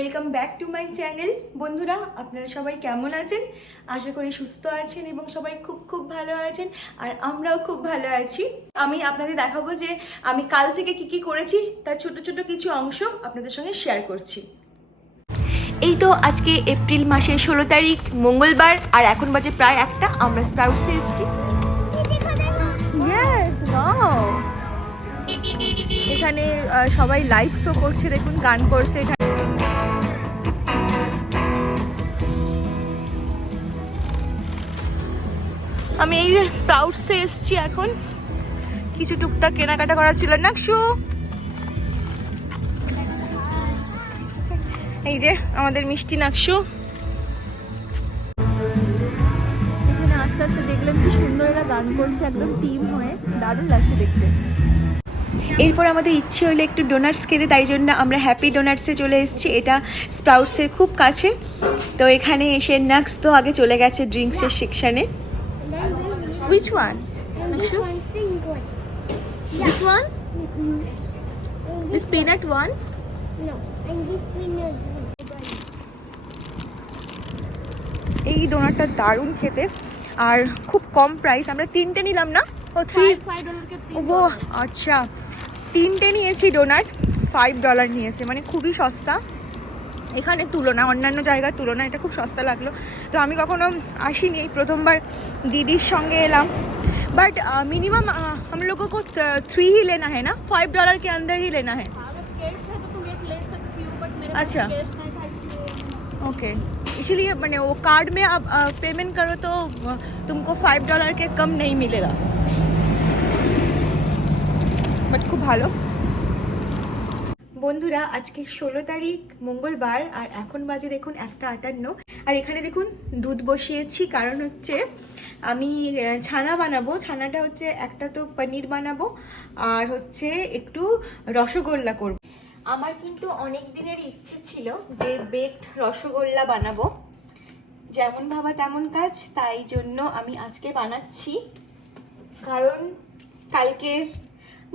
Welcome back to my channel বন্ধুরা, আপনারা সবাই কেমন আছেন? আশা করি সুস্থ আছেন এবং সবাই খুব খুব ভালো আছেন, আর আমরাও খুব ভালো আছি। আমি আপনাদের দেখাবো যে আমি কাল থেকে কি কি করেছি, তার ছোট ছোট কিছু অংশ আপনাদের সঙ্গে শেয়ার করছি। এই তো আজকে এপ্রিল মাসের ষোলো তারিখ, মঙ্গলবার, আর এখন বাজে প্রায় একটা, আমরা স্প্রাউটসে এসেছি। এখানে সবাই লাইভ শো করছে, দেখুন, গান করছে, এখানে আমি এই যে স্প্রাউটসে এসেছি এখন। কিছু টুকটাক কেনাকাটা করা ছিল। নাকশু! এই যে আমাদের মিষ্টি নাকশু। এখানে আস্তে আস্তে দেখলাম কি সুন্দর এরা গান করছে একদম টিম হয়ে। দারুণ লাগছে দেখতে। এরপর আমাদের ইচ্ছে হলো একটু ডোনাটস খেতে তাই জন্য আমরা হ্যাপি ডোনাটসে চলে এসেছি। এটা স্প্রাউটসের খুব কাছে। তো এখানে এসে নাক্স তো আগে চলে গেছে ড্রিঙ্কসের সেকশানে which one And this one's single. This one Mm-mm. And this this peanut one no. And this peanut. এই ডোনাটটা দারুণ খেতে। আর খুব কম প্রাইস আমরা তিনটে নিলাম না? ও থ্রি ও আচ্ছা। তিনটে নিয়েছি ডোনাট ফাইভ ডলার নিয়েছে মানে খুবই সস্তা। এখানে তুলনা অন্যান্য জায়গার তুলনা এটা খুব সস্তা লাগলো তো আমি কখনো আসিনি এই প্রথমবার দিদির সঙ্গে এলাম बट मिनिमम हम लोगों को थ्री ही लेना है ना फाइव डॉलर के अंदर ही लेना है अच्छा ओके इसीलिए मैंने वो कार्ड में आप पेमेंट करो तो अ, तुमको फाइव डॉलर के कम नहीं मिलेगा বাট খুব ভালো বন্ধুরা, আজকে ষোলো তারিখ, মঙ্গলবার, আর এখন বাজে দেখুন একটা আটান্ন। আর এখানে দেখুন, দুধ বসিয়েছি, কারণ হচ্ছে আমি ছানা বানাবো। ছানাটা হচ্ছে একটা তো পনির বানাবো, আর হচ্ছে একটু রসগোল্লা করব। আমার কিন্তু অনেক দিনের ইচ্ছে ছিল যে বেকড রসগোল্লা বানাবো। যেমন ভাবা তেমন কাজ, তাই জন্য আমি আজকে বানাচ্ছি। কারণ কালকে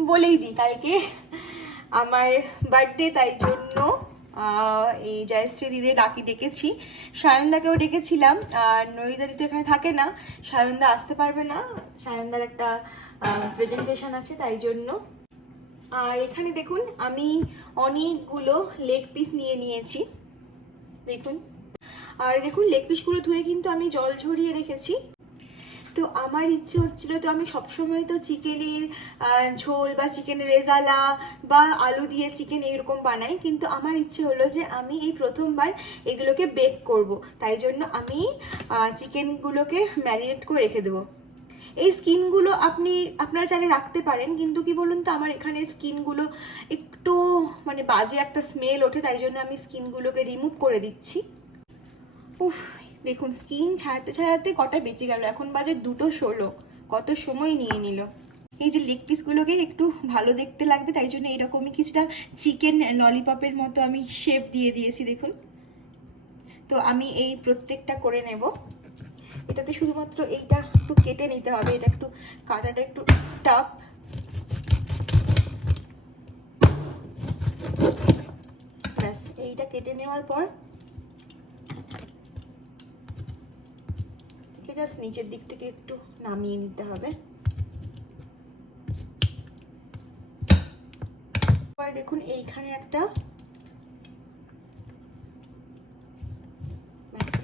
বলেই দিই, কালকে আমার বার্থডে তাই জন্য এই জয়শ্রী দিদি ডাকি ডেকেছি। সায়নদাকেও ডেকেছিলাম, আর নৈদা দিদি তো এখানে থাকে না। সায়নদা আসতে পারবে না। সায়নদার একটা প্রেজেন্টেশন আছে, তাই জন্য। আর এখানে দেখুন, আমি অনেকগুলো লেগ পিস নিয়ে নিয়েছি। দেখুন। আর দেখুন লেগ পিসগুলো ধুয়ে কিন্তু আমি জল ঝরিয়ে রেখেছি। তো আমার ইচ্ছে হচ্ছিল, তো আমি সবসময় তো চিকেনের ঝোল বা চিকেনের রেজালা বা আলু দিয়ে চিকেন এরকম বানাই, কিন্তু আমার ইচ্ছে হলো যে আমি এই প্রথমবার এগুলোকে বেক করব। তাই জন্য আমি চিকেনগুলোকে ম্যারিনেট করে রেখে দেবো। এই স্কিনগুলো আপনি, আপনারা চাইলে রাখতে পারেন, কিন্তু কি বলুন তো, আমার এখানে স্কিনগুলো একটু মানে বাজে একটা স্মেল ওঠে, তাই জন্য আমি স্কিনগুলোকে রিমুভ করে দিচ্ছি। উফ দেখুন, স্কিন ছাড়াতে ছাড়াতে কটা বেঁচে গেল। এখন বাজে দুটো ষোলো। কত সময় নিয়ে নিল? এই যে লেগ পিসগুলোকে একটু ভালো দেখতে লাগবে, তাই জন্য এরকমই কিছুটা চিকেন ললিপপের মতো আমি শেপ দিয়ে দিয়েছি, দেখুন। তো আমি এই প্রত্যেকটা করে নেব। এটাতে শুধুমাত্র এইটা একটু কেটে নিতে হবে, এটা একটু কাটাটা একটু টাফ ব্যাস, এইটা কেটে নেওয়ার পর জাস্ট নিচের দিক থেকে একটু নামিয়ে নিতে হবে। দেখুন এইখানে একটা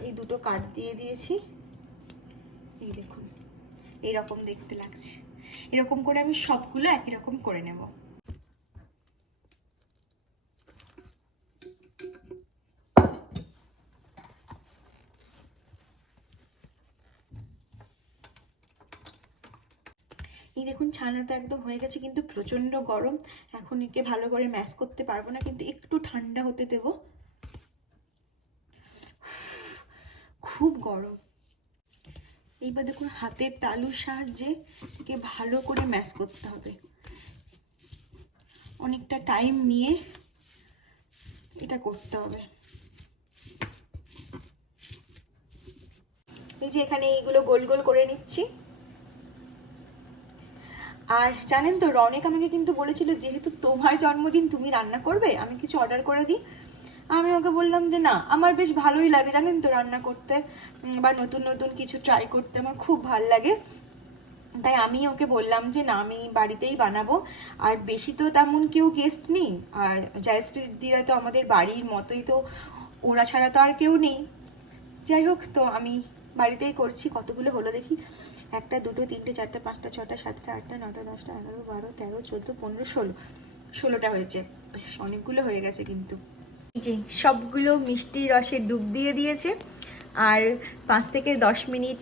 এই দুটো কাট দিয়ে দিয়েছি। এই দেখুন, এইরকম দেখতে লাগছে। এরকম করে আমি সবগুলো একই রকম করে নেব। এই দেখুন, ছানাটা একদম হয়ে গেছে, কিন্তু প্রচণ্ড গরম। এখন একে ভালো করে ম্যাশ করতে পারব না, কিন্তু একটু ঠান্ডা হতে দেব। খুব গরম। এইবার দেখুন, হাতের তালুর সাহায্যে একে ভালো করে ম্যাশ করতে হবে। অনেকটা টাইম নিয়ে এটা করতে হবে। এই যে এখানে এইগুলো গোল গোল করে নিচ্ছি। আর জানেন তো, রনেক আমাকে কিন্তু বলেছিল, যেহেতু তোমার জন্মদিন তুমি রান্না করবে, আমি কিছু অর্ডার করে দিই। আমি ওকে বললাম যে, না, আমার বেশ ভালোই লাগে জানেন তো রান্না করতে বা নতুন নতুন কিছু ট্রাই করতে, আমার খুব ভালো লাগে। তাই আমি ওকে বললাম যে, না, আমি বাড়িতেই বানাবো। আর বেশি তো তেমন কেউ গেস্ট নেই। আর জায়স্টিদিরা তো আমাদের বাড়ির মতোই, তো ওরা ছাড়া তো আর কেউ নেই। যাই হোক, তো আমি বাড়িতেই করছি, কতগুলো হলো দেখি। একটা, দুটো, তিনটে, চারটে, পাঁচটা, ছটা, সাতটা, আটটা, নটা, দশটা, এগারো, বারো, তেরো, চোদ্দ, পনেরো, ষোলো। ষোলোটা হয়েছে। অনেকগুলো হয়ে গেছে কিন্তু। জি যে, সবগুলো মিষ্টি রসে ডুব দিয়ে দিয়েছে। আর পাঁচ থেকে দশ মিনিট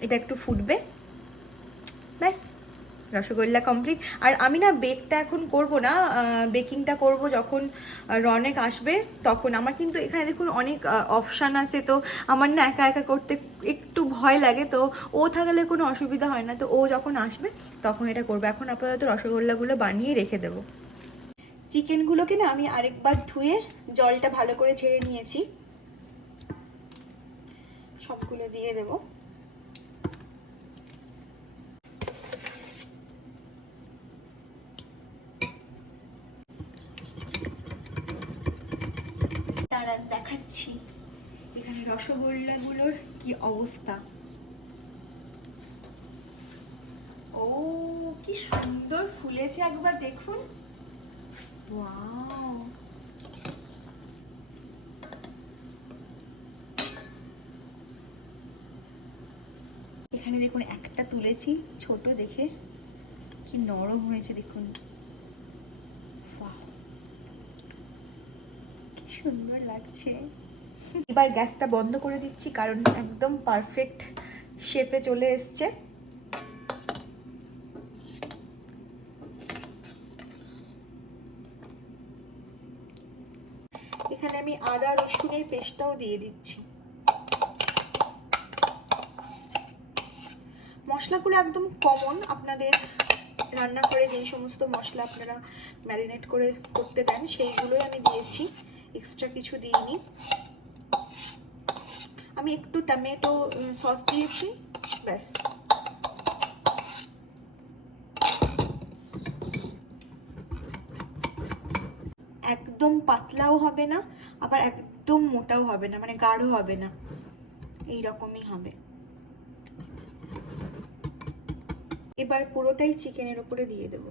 এটা একটু ফুটবে। ব্যাস। রসগোল্লা কমপ্লিট আর আমি না বেকটা এখন করব না বেকিংটা করব যখন রনেক আসবে তখন। আমার কিন্তু এখানে দেখুন অনেক অপশান আছে। তো আমার না একা একা করতে একটু ভয় লাগে। তো ও থাকলে কোনো অসুবিধা হয় না। তো ও যখন আসবে তখন এটা করব। এখন আপাতত রসগোল্লাগুলো বানিয়ে রেখে দেবো। চিকেনগুলোকে না আমি আরেকবার ধুয়ে জলটা ভালো করে ঝেড়ে নিয়েছি। সবগুলো দিয়ে দেবো। তারা দেখাচ্ছি। এখানে রসগোল্লাগুলোর কি অবস্থা? ও কি সুন্দর ফুলেছে একবার দেখুন। ওয়াও। এখানে দেখুন একটা তুলেছি ছোট দেখে। কি নরম হয়েছে দেখুন Wow! কি সুন্দর লাগছে। এবার গ্যাসটা বন্ধ করে দিচ্ছি, কারণ একদম পারফেক্ট শেপে চলে এসছে। এখানে আমি আদা, রসুনের পেস্টটাও দিয়ে দিচ্ছি। মশলাগুলো একদম কমন আপনাদের রান্না করে যেই সমস্ত মশলা আপনারা ম্যারিনেট করে করতে দেন, সেইগুলোই আমি দিয়েছি। এক্সট্রা কিছু দিইনি। আমি একটু টমেটো সস দিয়েছি, ব্যাস। একদম পাতলাও হবে না, আবার একদম মোটাও হবে না মানে গাঢ় হবে না। এই রকমই হবে। এবার পুরোটাই চিকেনের উপরে দিয়ে দেব।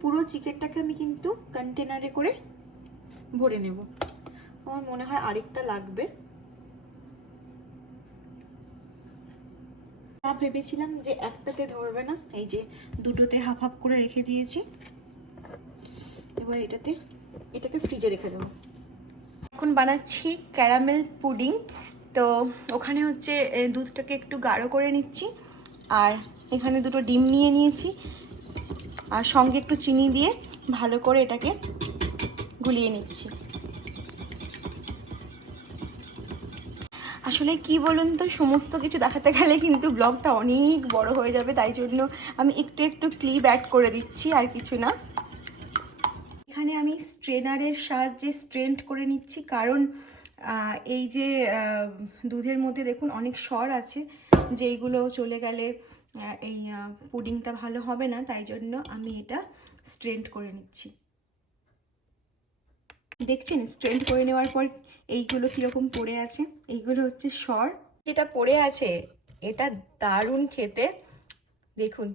পুরো চিকেনটাকে আমি কিন্তু কন্টেনারে করে ভরে নেব। আমার মনে হয় আরেকটা লাগবে। তা ভেবেছিলাম যে একটাতে ধরবে না, এই যে দুটোতে হাফ হাফ করে রেখে দিয়েছি। এবার এটাতে, এটাকে ফ্রিজে রেখে দেবো। এখন বানাচ্ছি ক্যারামেল পুডিং তো ওখানে হচ্ছে দুধটাকে একটু গাঢ় করে নিচ্ছি। আর এখানে দুটো ডিম নিয়ে নিয়েছি। আর সঙ্গে একটু চিনি দিয়ে ভালো করে এটাকে গুলিয়ে নিচ্ছি। আসলে কি বলুন তো, সমস্ত কিছু দেখাতে গেলে কিন্তু ব্লগটা অনেক বড় হয়ে যাবে, তাই জন্য আমি একটু একটু ক্লিপ অ্যাড করে দিচ্ছি, আর কিছু না। এখানে আমি স্ট্রেনারের সাহায্যে স্ট্রেন্ট করে নিচ্ছি, কারণ এই যে দুধের মধ্যে দেখুন অনেক স্বর আছে, যেইগুলো চলে গেলে এই পুডিংটা ভালো হবে না তাই জন্য আমি এটা স্ট্রেন্ট করে নিচ্ছি। দেখছেন স্ট্রেন্ট করে নেওয়ার পর এইগুলো কীরকম পড়ে আছে? এইগুলো হচ্ছে সর। যেটা পড়ে আছে এটা দারুণ খেতে। দেখুন।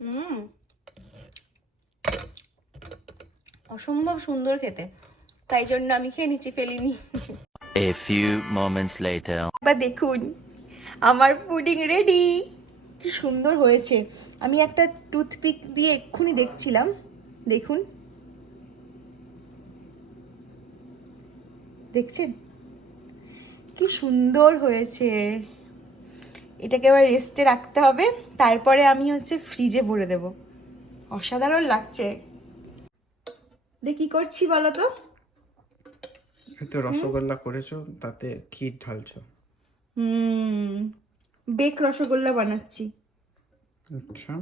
হুম অসম্ভব সুন্দর খেতে। তাই জন্য আমি খেয়ে নিচ্ছি ফেলিনি। A few moments later. বা দেখুন আমার পুডিং রেডি কি সুন্দর হয়েছে। আমি একটা টুথপিক দিয়ে এক্ষুনি দেখছিলাম। দেখুন। দেখছেন? কি সুন্দর হয়েছে। এটাকে এবার রেস্টে রাখতে হবে। তারপরে আমি হচ্ছে ফ্রিজে ভরে দেব। অসাধারণ লাগছে। দেখি করছি বলো তো? তো রসগোল্লা করেছ তাতে ক্ষীর ঢালছো। হুম। বেক রসগোল্লা বানাচ্ছি। আচ্ছা।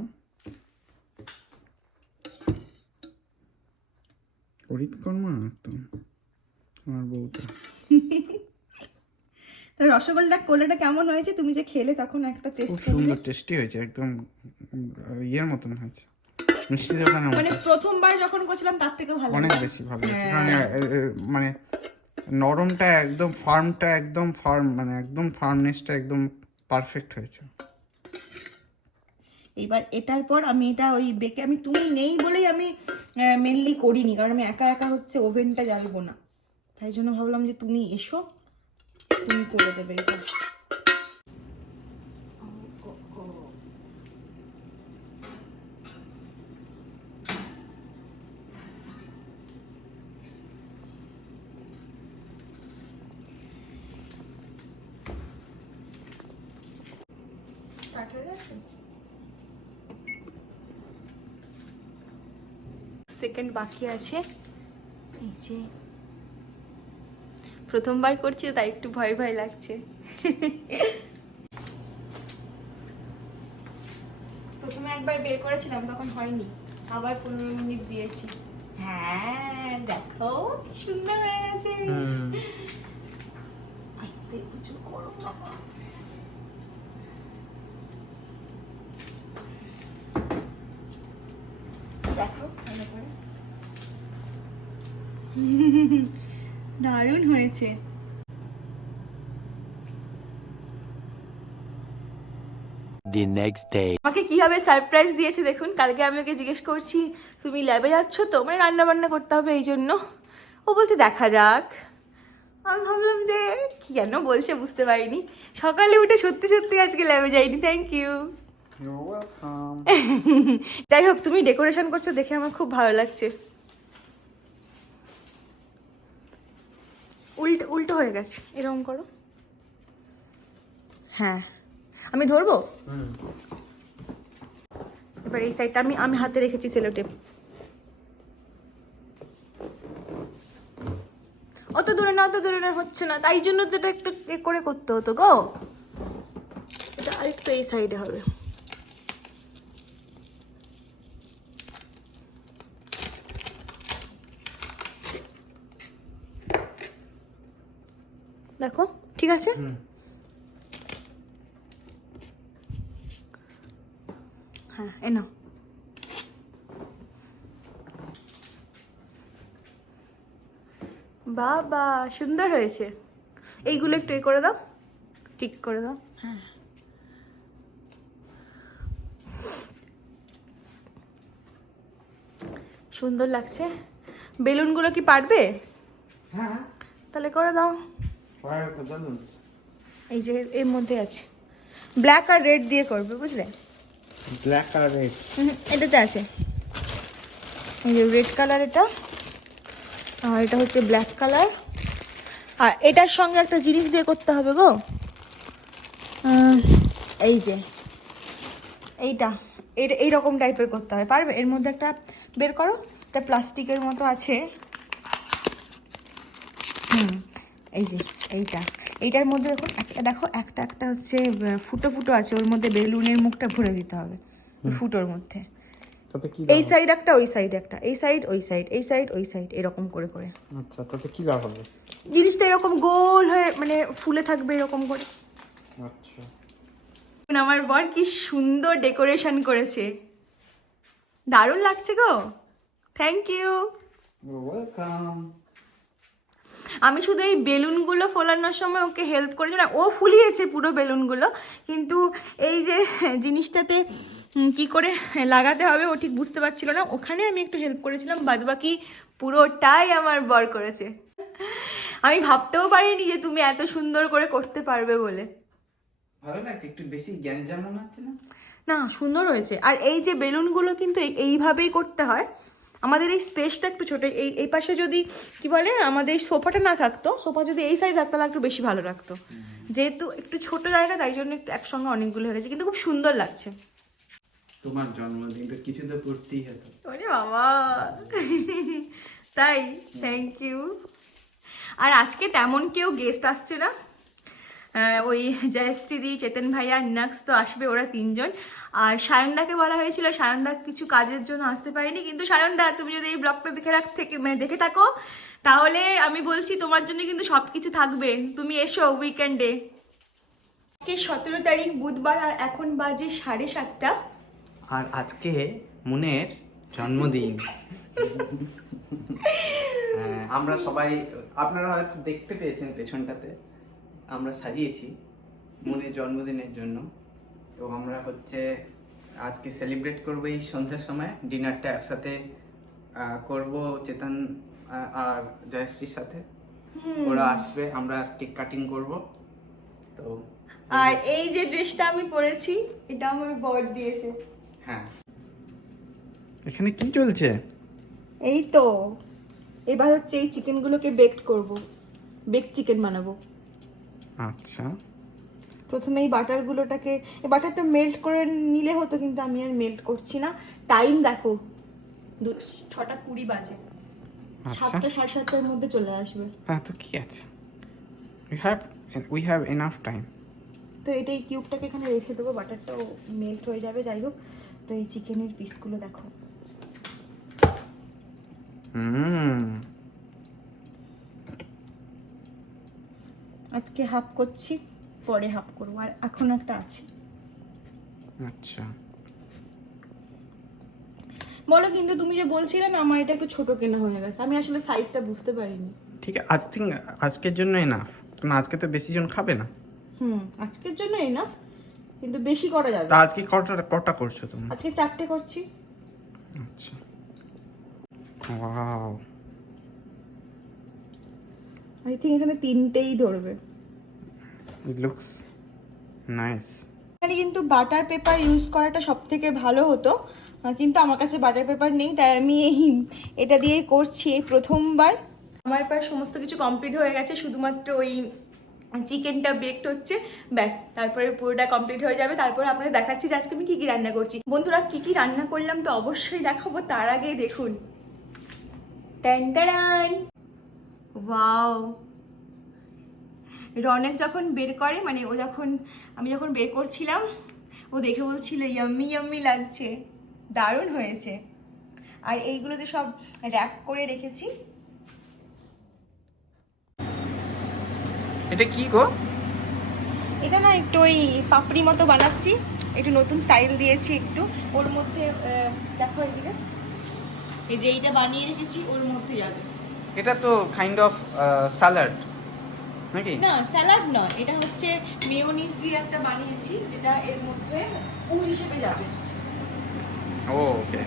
করিত কর্মা একদম আমার বউটা। তো রসগোল্লা কোলাটা কেমন হয়েছে? তুমি যে খেলে তখন একটা টেস্ট খুব সুন্দর টেস্টি হয়েছে একদম ইয়ের মতন হয়েছে। মিষ্টি দোকানের মানে প্রথমবার যখন করছিলাম তার থেকে ভালো অনেক বেশি ভালো হয়েছে। এ- মানে নরমটা একদম ফার্মটা একদম ফার্ম মানে একদম ফার্মনেসটা একদম পারফেক্ট হয়েছে। এবার এটার পর আমি এটা ওই বেকে আমি তুমি নেই বলেই আমি মেনলি করিনি, কারণ আমি একা একা হচ্ছে ওভেনটা জ্বালবো না। তাই জন্য ভাবলাম যে তুমি এসো, তুমি করে দেবে এটা স্টার্ট হয়ে গেছে সেকেন্ড বাকি আছে। এই যে প্রথমবার করছি তাই একটু ভয় ভয় লাগছে। প্রথমে একবার বের করেছিলাম তখন হয়নি। আবার পনেরো মিনিট দিয়েছি। হ্যাঁ দেখো কি সুন্দর হয়ে গেছে আস্তে প্রচুর গরম বাবা দেখো ভালো করে দারুণ হয়েছে। The next day. আমাকে কীভাবে সারপ্রাইজ দিয়েছে দেখুন কালকে আমি ওকে জিজ্ঞেস করছি তুমি ল্যাবে যাচ্ছ তো? মানে রান্না বান্না করতে হবে এই জন্য? ও বলছে দেখা যাক। আমি ভাবলাম যে কি কেন বলছে বুঝতে পারিনি। সকালে উঠে সত্যি সত্যি আজকে ল্যাবে যাইনি থ্যাংক ইউ যাই হোক তুমি ডেকোরেশন করছ দেখে আমার খুব ভালো লাগছে। উল্টো উল্টো হয়ে গেছে। এরকম করো। হ্যাঁ। আমি ধরবো? এবার এই সাইডটা আমি আমি হাতে রেখেছি সেলো টেপ। অত দূরে না অত দূরে না হচ্ছে না। তাই জন্য তো এটা একটু এ করে করতে হতো গো। এটা আরেকটু এই সাইডে হবে। দেখো ঠিক আছে? হ্যাঁ এ নাও। বাবা সুন্দর হয়েছে। এইগুলো একটু এ করে দাও ঠিক করে দাও। হ্যাঁ। সুন্দর লাগছে। বেলুনগুলো কি পারবে? হ্যাঁ। তাহলে করে দাও। এই যে এর মধ্যে আছে। ব্ল্যাক আর রেড দিয়ে করবে বুঝলে? ব্ল্যাক আর রেড এটাতে আছে। এই যে রেড কালার এটা আর এটা হচ্ছে ব্ল্যাক কালার আর এটার সঙ্গে একটা জিনিস দিয়ে করতে হবে গো। এই যে এইটা এইটা এইরকম টাইপের করতে হবে পারবে? এর মধ্যে একটা বের করো এটা প্লাস্টিকের মতো আছে। হুম এই যে। এইটা। এইটার মধ্যে দেখো একটা দেখো একটা একটা হচ্ছে ফুটো ফুটো আছে ওর মধ্যে বেলুনের মুখটা ভরে দিতে হবে ফুটোর মধ্যে। তাতে কি এই সাইড একটা ওই সাইড একটা এই সাইড ওই সাইড এই সাইড ওই সাইড এরকম করে করে। আচ্ছা তাতে কি লাভ হবে? জিনিসটা এরকম গোল হয়ে মানে ফুলে থাকবে এরকম করে। আচ্ছা। আমার বর কি সুন্দর ডেকোরেশন করেছে। দারুণ লাগছে গো। থ্যাংক ইউ ওয়েলকাম আমি শুধু এই বেলুনগুলো ফোলানোর সময় ওকে হেল্প করেছি। না ও ফুলিয়েছে পুরো বেলুনগুলো কিন্তু এই যে জিনিসটাতে কি করে লাগাতে হবে ও ঠিক বুঝতে পারছিল না। ওখানে আমি একটু হেল্প করেছিলাম বাদ বাকি পুরোটাই আমার বর করেছে। আমি ভাবতেও পারিনি যে তুমি এত সুন্দর করে করতে পারবে বলে। ভালো লাগছে? একটু বেশি জ্ঞান হচ্ছে না? না সুন্দর হয়েছে। আর এই যে বেলুনগুলো কিন্তু এই- এইভাবেই করতে হয়। আমাদের এই স্পেসটা একটু ছোটো এই এই পাশে যদি কি বলে আমাদের এই সোফাটা না থাকতো সোফা যদি এই সাইজ থাকতো তাহলে একটু বেশি ভালো লাগতো। যেহেতু একটু ছোট জায়গা তাই জন্য একটু একসঙ্গে অনেকগুলো হয়েছে কিন্তু খুব সুন্দর লাগছে। তোমার জন্মদিন তো কিছু তো করতেই হতো। ওরে বাবা! তাই থ্যাংক ইউ আর আজকে তেমন কেউ গেস্ট আসছে না। ওই জয়শ্রীদি চেতন ভাই আর নাক্স তো আসবে ওরা তিনজন। আর সায়নদাকে বলা হয়েছিল সায়নদা কিছু কাজের জন্য আসতে পারেনি। কিন্তু সায়নদা তুমি যদি এই ব্লগটা দেখে রাখ থেকে মানে দেখে থাকো তাহলে আমি বলছি তোমার জন্য কিন্তু সব কিছু থাকবে। তুমি এসো উইকেন্ডে আজকে সতেরো তারিখ বুধবার আর এখন বাজে সাড়ে সাতটা। আর আজকে মুনের জন্মদিন। হ্যাঁ, আমরা সবাই আপনারা হয়তো দেখতে পেয়েছেন পেছনটাতে। আমরা সাজিয়েছি মুনের জন্মদিনের জন্য। তো আমরা হচ্ছে আজকে সেলিব্রেট করব এই সন্ধ্যার সময়। ডিনারটা একসাথে করব চেতন আর জয়শ্রীর সাথে। ওরা আসবে আমরা কেক কাটিং করব। তো আর এই যে ড্রেসটা আমি পরেছি এটা আমার বর দিয়েছে। হ্যাঁ। এখানে কি চলছে? এই তো এবার হচ্ছে এই চিকেনগুলোকে বেকড করব। বেক চিকেন বানাবো। আচ্ছা। প্রথমে এই বাটারগুলোটাকে এই বাটারটা মেল্ট করে নিলে হতো কিন্তু আমি আর মেল্ট করছি না। টাইম দেখো ছটা কুড়ি বাজে। আচ্ছা। সাতটা সাড়ে সাতটার মধ্যে চলে আসবে। হ্যাঁ তো কি আছে? We have we have enough time তো এটা এই কিউবটাকে এখানে রেখে দেবো বাটারটাও মেল্ট হয়ে যাবে যাই হোক। তো এই চিকেনের পিসগুলো দেখো। হুম। আজকে হাফ করছি পরে হাফ করব আর এখন একটা আছে। আচ্ছা। বলো কিন্তু তুমি যে বলছিলে না আমার এটা একটু ছোট কেনা হয়ে গেছে আমি আসলে সাইজটা বুঝতে পারিনি। ঠিক আছে আজ থিঙ্ক আজকের জন্য এনাফ কারণ আজকে তো বেশি জন খাবে না? হুম আজকের জন্য এনাফ কিন্তু বেশি করা যাবে তা আজকে কটা কটা করছ তুমি? আজকে চারটে করছি। আচ্ছা। ওয়াও আই থিঙ্ক এখানে তিনটেই ধরবে। ইট লুকস নাইস এখানে কিন্তু বাটার পেপার ইউজ করাটা সব থেকে ভালো হতো কিন্তু আমার কাছে বাটার পেপার নেই তাই আমি এই এটা দিয়ে করছি এই প্রথমবার। আমার প্রায় সমস্ত কিছু কমপ্লিট হয়ে গেছে শুধুমাত্র ওই চিকেনটা বেকড হচ্ছে ব্যাস তারপরে পুরোটা কমপ্লিট হয়ে যাবে। তারপরে আপনাদের দেখাচ্ছি যে আজকে আমি কী কী রান্না করছি। বন্ধুরা কী কী রান্না করলাম তো অবশ্যই দেখাবো তার আগে দেখুন। ট্যান ট্যান ওয়াও রনেক যখন বের করে মানে ও যখন আমি যখন বের করছিলাম ও দেখে বলছিল ইয়াম্মি ইয়াম্মি লাগছে। দারুণ হয়েছে। আর এইগুলোতে সব র্যাপ করে রেখেছি। এটা কি গো? এটা না একটু ওই পাপড়ি মতো বানাচ্ছি। একটু নতুন স্টাইল দিয়েছি একটু। ওর মধ্যে দেখো এদিকে। এই যে এইটা বানিয়ে রেখেছি ওর মধ্যে যাবে। এটা তো কাইন্ড অফ স্যালাড নাকি? না স্যালাড নয় এটা হচ্ছে মেয়োনিজ দিয়ে একটা বানিয়েছি যেটা এর মধ্যে পুর হিসেবে যাবে। ও ওকে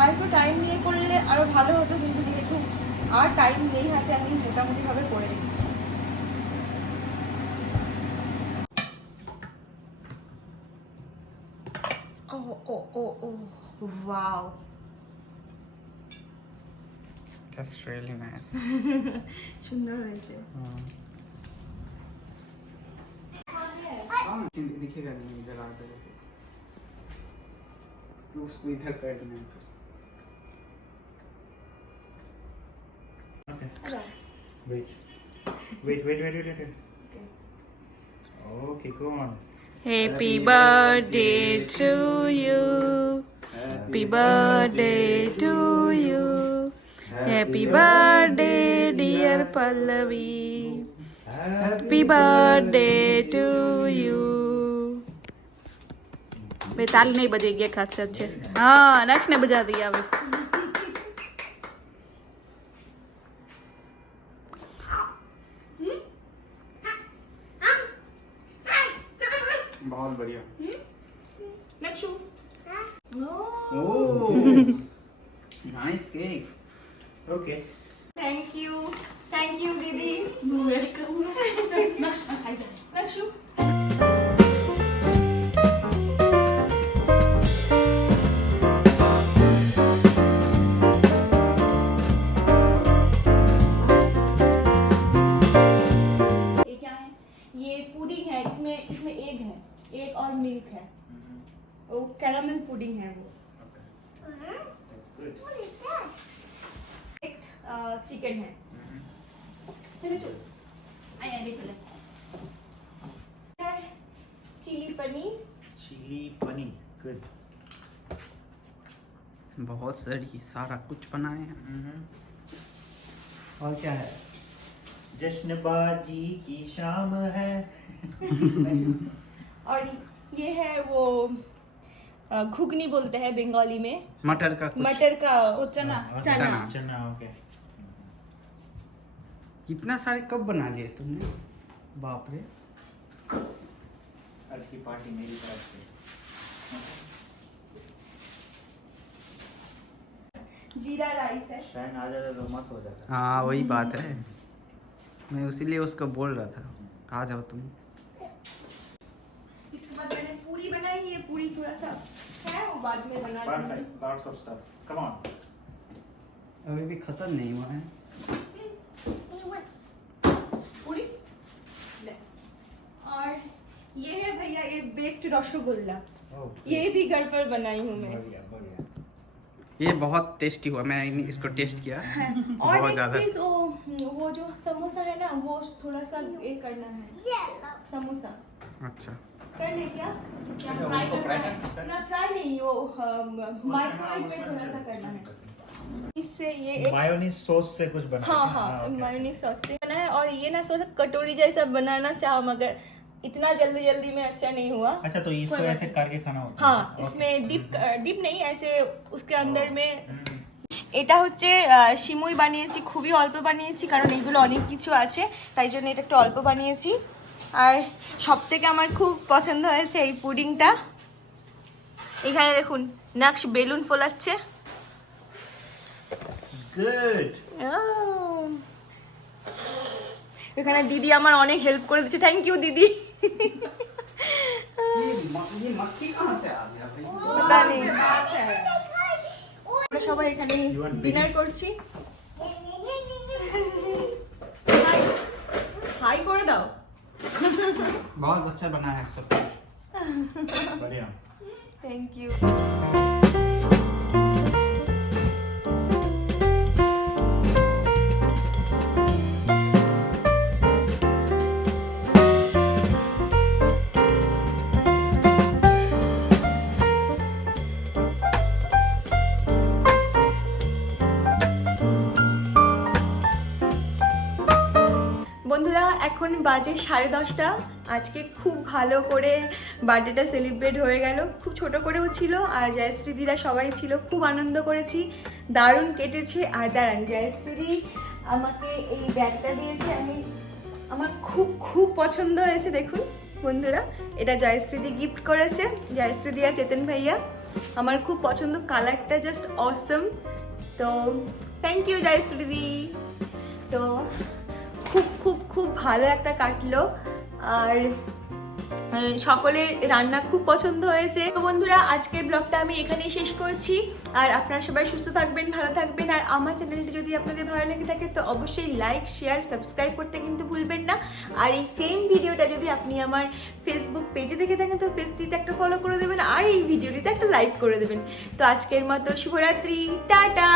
আর একটু টাইম নিয়ে করলে আরও ভালো হতো কিন্তু যেহেতু আর টাইম নেই হাতে আমি মোটামুটি ভাবে করে দিচ্ছি। ও ও ও ও ওয়াও দ্যাটস রিয়েলি নাইস সুন্দর হয়েছে दिखे गए नहीं इधर आ गए तो उसको इधर कर देना है फिर Wait. Wait, wait, wait, wait, wait. Okay, go on. Happy birthday to you. Happy birthday to you. Happy birthday, dear Pallavi. Happy birthday to you. भाई ताल नहीं बजेगी एक हाथ से अच्छे से हाँ नेक्स्ट ने बजा Oh, nice cake. Okay. Thank you. Thank you, Didi. You're welcome. Nakshu. ये पुडिंग है इसमें इसमें एग है एग और मिल्क है वो कैरामल पुडिंग है वो चिकन है चलो ले चिली पनीर. Good. बहुत सारी सारा कुछ बनाए हैं। Mm-hmm. और क्या है? जश्नबाजी की शाम है। और ये है वो घुगनी बोलते हैं बंगाली में। मटर का कुछ। मटर का वो चना चना। चना। चना ओके। कितना सारे कब बना लिए तुमने? बाप रे। आज की पार्टी मेरी तरफ़ से। जीरा राइस है। शायद आ जाता तो मस्त हो जाता। हाँ वही बात है। मैं उसीलिए उसको बोल रहा था। आ जाओ तुम। इसके बाद मैंने पूरी बनाई ये पूरी थोड़ा सा है वो बाद में बना perfect lots of stuff come on अभी भी खत्म नहीं हुआ है। पूरी? ले। और ये है भैया ये बेक्ड रसगुल्ला। ये भी घर पर बनाई हूँ मैं। बढ़िया बढ़िया। ये बहुत टेस्टी हुआ मैं इसको टेस्ट किया। और बहुत एक चीज़ वो वो जो समोसा है ना वो थोड़ा सा ये करना है। समोसा। अच्छा। कर ले क्या क्या फ्राई करना है ना फ्राई नहीं वो माइक्रोवेव में थोड़ा सा करना है इससे ये एक मायोनीज सॉस से कुछ बना हाँ हाँ मायोनीज सॉस से बना है और ये ना थोड़ा सा कटोरी जैसा बनाना चाह मगर इतना जल्दी जल्दी में अच्छा नहीं हुआ अच्छा तो इसको कोई बात ऐसे नहीं। करके खाना होता हाँ है इसमें ডিপ ডিপ নেই ऐसे उसके अंदर में हम्म। এটা হচ্ছে আহ, সিমুই বানিয়েছি খুবই অল্প বানিয়েছি কারণ এইগুলো অনেক কিছু আছে তাই জন্য এটা একটু অল্প বানিয়েছি আর সবথেকে আমার খুব পছন্দ হয়েছে এই পুডিংটা। এখানে দেখুন নাক্স বেলুন ফোলাচ্ছে। এখানে দিদি আমার অনেক হেল্প করে দিচ্ছে। থ্যাংক ইউ দিদি। আমরা সবাই এখানে ডিনার করছি। হাই করে দাও। बहुत अच्छा बना है सब कुछ। बढ़िया। थैंक यू বাজে সাড়ে দশটা। আজকে খুব ভালো করে বার্থডেটা সেলিব্রেট হয়ে গেল। খুব ছোট করেও ছিল আর জয়শ্রীদিরা সবাই ছিল। খুব আনন্দ করেছি। দারুণ কেটেছে। আর দাঁড়ান, জয়শ্রীদি আমাকে এই ব্যাগটা দিয়েছে। আমি, আমার খুব খুব পছন্দ হয়েছে, দেখুন বন্ধুরা। এটা জয়শ্রীদি গিফট করেছে। জয়শ্রীদি আর চেতন ভাইয়া, আমার খুব পছন্দ। কালারটা জাস্ট অসম তো থ্যাংক ইউ জয়শ্রীদি। তো খুব খুব খুব ভালো একটা কাটলো। আর সকলের রান্না খুব পছন্দ হয়েছে। তো বন্ধুরা, আজকের ব্লগটা আমি এখানেই শেষ করছি। আর আপনারা সবাই সুস্থ থাকবেন, ভালো থাকবেন। আর আমার চ্যানেলটি যদি আপনাদের ভালো লেগে থাকে, তো অবশ্যই লাইক শেয়ার সাবস্ক্রাইব করতে কিন্তু ভুলবেন না। আর এই সেম ভিডিওটা যদি আপনি আমার ফেসবুক পেজে দেখে থাকেন, তো পেজটিতে একটা ফলো করে দেবেন। আর এই ভিডিওটিতে একটা লাইক করে দেবেন। তো আজকের মতো শুভরাত্রি। টাটা!